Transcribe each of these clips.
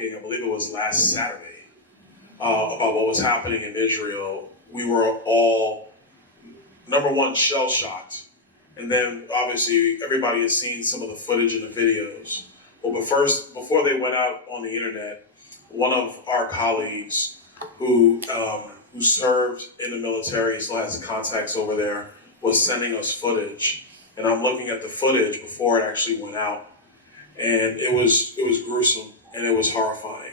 I believe it was last Saturday, about what was happening in Israel, we were all, number one, shell-shocked. And then, obviously, everybody has seen some of the footage and the videos. But first, before they went out on the internet, one of our colleagues who served in the military, still has contacts over there, was sending us footage. And I'm looking at the footage before it actually went out. And it was gruesome and it was horrifying.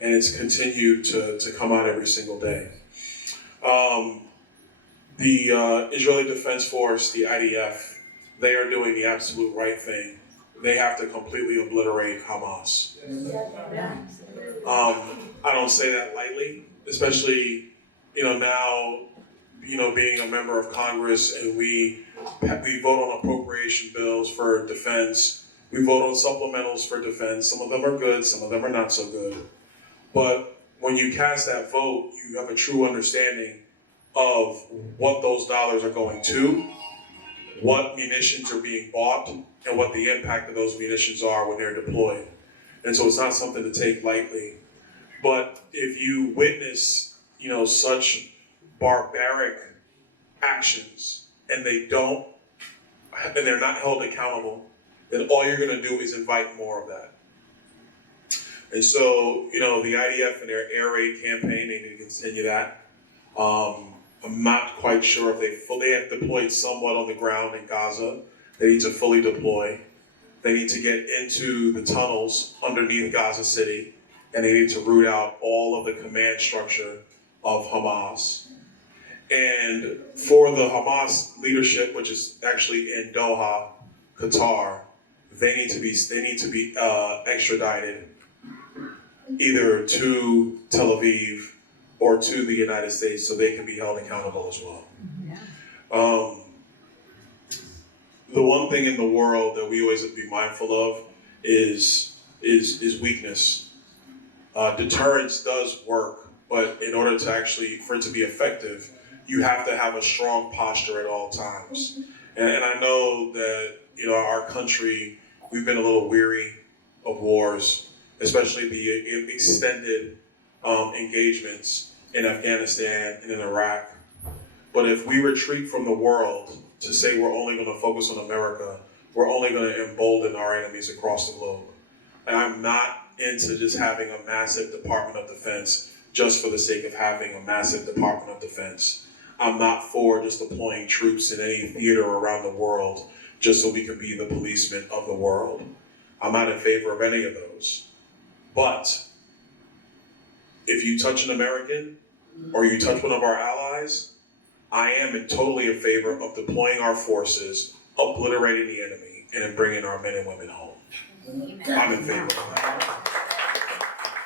And it's continued to come out every single day. The Israeli Defense Force, the IDF, they are doing the absolute right thing. They have to completely obliterate Hamas. I don't say that lightly, especially, now, being a member of Congress and we vote on appropriation bills for defense. We vote on supplementals for defense. Some of them are good, some of them are not so good. But when you cast that vote, you have a true understanding of what those dollars are going to, what munitions are being bought, and what the impact of those munitions are when they're deployed. And so it's not something to take lightly. But if you witness, such barbaric actions and they're not held accountable, then all you're going to do is invite more of that. And so, the IDF and their air raid campaign, they need to continue that. I'm not quite sure if they have deployed somewhat on the ground in Gaza. They need to fully deploy. They need to get into the tunnels underneath Gaza City, and they need to root out all of the command structure of Hamas. And for the Hamas leadership, which is actually in Doha, Qatar, they need to be extradited either to Tel Aviv or to the United States so they can be held accountable as well. Yeah. The one thing in the world that we always have to be mindful of is weakness. Deterrence does work, but in order for it to be effective, you have to have a strong posture at all times. And I know that, our country, we've been a little weary of wars, especially the extended engagements in Afghanistan and in Iraq. But if we retreat from the world to say we're only going to focus on America, we're only going to embolden our enemies across the globe. And I'm not into just having a massive Department of Defense just for the sake of having a massive Department of Defense. I'm not for just deploying troops in any theater around the world just so we can be the policemen of the world. I'm not in favor of any of those. But if you touch an American or you touch one of our allies, I am totally in favor of deploying our forces, obliterating the enemy, and then bringing our men and women home. I'm in favor of that.